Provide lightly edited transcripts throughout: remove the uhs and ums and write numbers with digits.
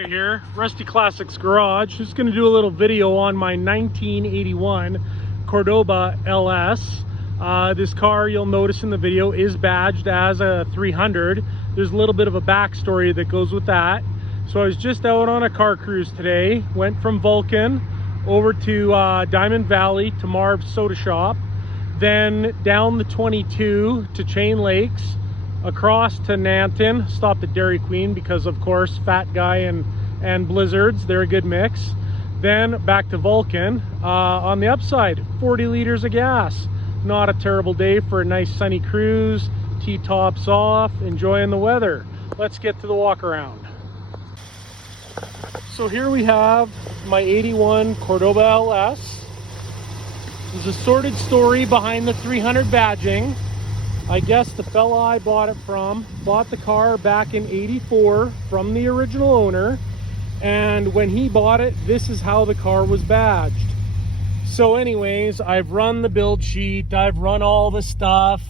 Corey here, Rusty Classics Garage. Just going to do a little video on my 1981 Cordoba LS. This car, you'll notice in the video, is badged as a 300. There's a little bit of a backstory that goes with that. So I was just out on a car cruise today. Went from Vulcan over to Diamond Valley to Marv's Soda Shop. Then down the 22 to Chain Lakes. Across to Nanton, stopped at Dairy Queen because of course Fat Guy and Blizzards, they're a good mix. Then back to Vulcan. On the upside, 40 liters of gas. Not a terrible day for a nice sunny cruise. T-tops off, enjoying the weather. Let's get to the walk around. So here we have my 81 Cordoba LS. There's a sordid story behind the 300 badging. I guess the fella I bought it from bought the car back in '84 from the original owner, and when he bought it, this is how the car was badged. So anyways, I've run the build sheet, I've run all the stuff,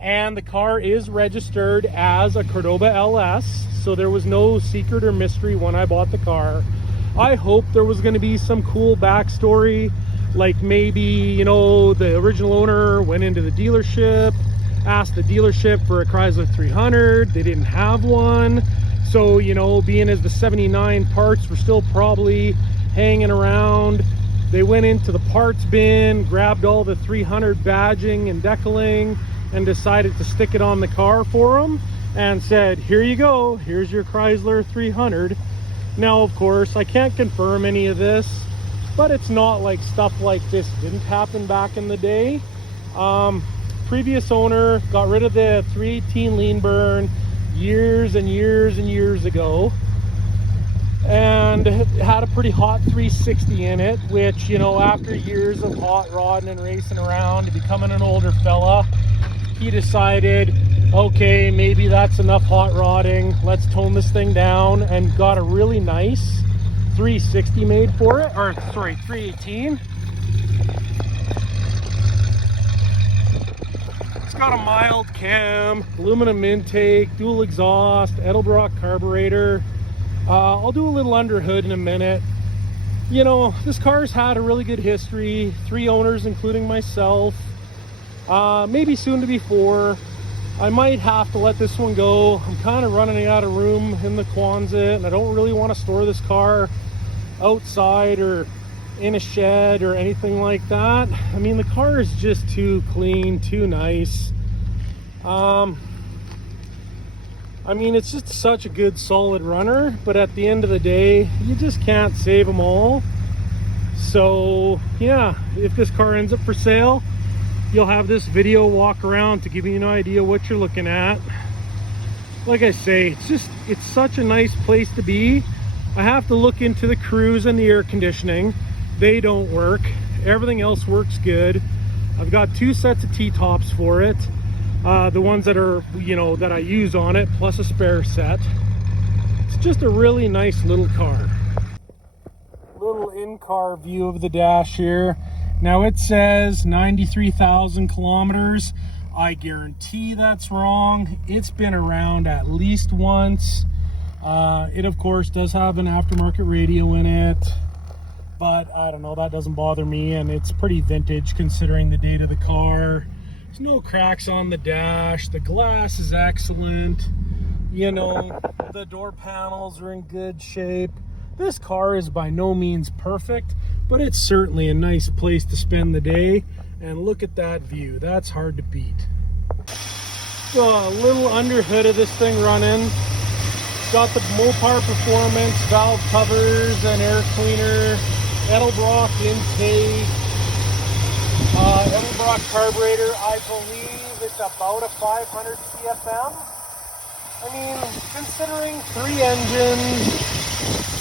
and the car is registered as a Cordoba LS, so there was no secret or mystery when I bought the car. I hoped there was going to be some cool backstory, like maybe, you know, the original owner went into the dealership, asked the dealership for a Chrysler 300, they didn't have one, so, you know, being as the 79 parts were still probably hanging around, they went into the parts bin, grabbed all the 300 badging and decaling, and decided to stick it on the car for them, and said, here you go, here's your Chrysler 300. Now, of course, I can't confirm any of this, but it's not like stuff like this didn't happen back in the day. Previous owner got rid of the 318 lean burn years and years and years ago, and it had a pretty hot 360 in it, which, you know, after years of hot rodding and racing around and becoming an older fella, he decided, okay, maybe that's enough hot rodding, let's tone this thing down, and got a really nice 360 made for it, or sorry, 318. Got a mild cam, aluminum intake, dual exhaust, Edelbrock carburetor. I'll do a little under hood in a minute. You know, this car's had a really good history, 3 owners including myself, maybe soon to be 4. I might have to let this one go. I'm kind of running out of room in the Quonset, and I don't really want to store this car outside or in a shed or anything like that. I mean, the car is just too clean, too nice. I mean, it's just such a good solid runner, but at the end of the day, you just can't save them all. So yeah, if this car ends up for sale, you'll have this video walk around to give you an idea what you're looking at. Like I say, it's such a nice place to be. I have to look into the cruise and the air conditioning. They don't work. Everything else works good. I've got 2 sets of T-tops for it. The ones that are, you know, that I use on it, plus a spare set. It's just a really nice little car. Little in-car view of the dash here. Now it says 93,000 kilometers. I guarantee that's wrong. It's been around at least once. It of course does have an aftermarket radio in it, but I don't know, that doesn't bother me, and it's pretty vintage considering the date of the car. There's no cracks on the dash, the glass is excellent, you know, the door panels are in good shape. This car is by no means perfect, but it's certainly a nice place to spend the day, and look at that view, that's hard to beat. Got a little under hood of this thing running. Got the Mopar Performance valve covers and air cleaner, Edelbrock intake, Edelbrock carburetor. I believe it's about a 500 CFM. I mean, considering 3 engines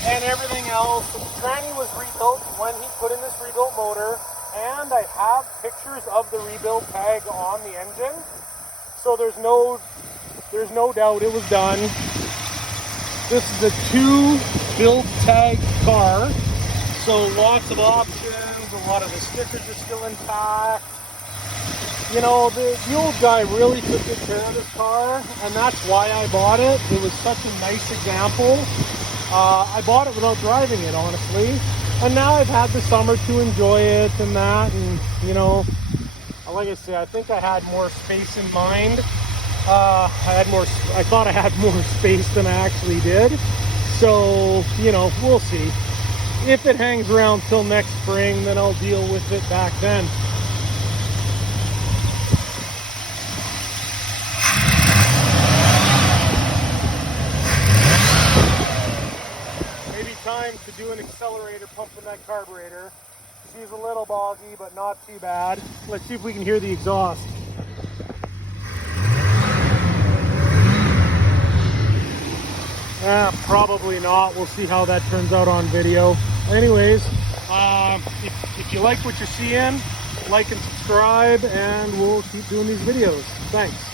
and everything else, the tranny was rebuilt when he put in this rebuilt motor, and I have pictures of the rebuild tag on the engine, so there's no doubt it was done. This is a 2 build tag car, so lots of options, a lot of the stickers are still intact. You know, the old guy really took good care of this car, and that's why I bought it. It was such a nice example I bought it without driving it, honestly. And now I've had the summer to enjoy it and that. And, you know, like I say, I think I had more space in mind. I thought I had more space than I actually did. So, you know, we'll see. If it hangs around till next spring, then I'll deal with it back then. Maybe time to do an accelerator pump in that carburetor. She's a little boggy, but not too bad. Let's see if we can hear the exhaust. Probably not. We'll see how that turns out on video. Anyways, if you like what you're seeing, like and subscribe, and we'll keep doing these videos. Thanks.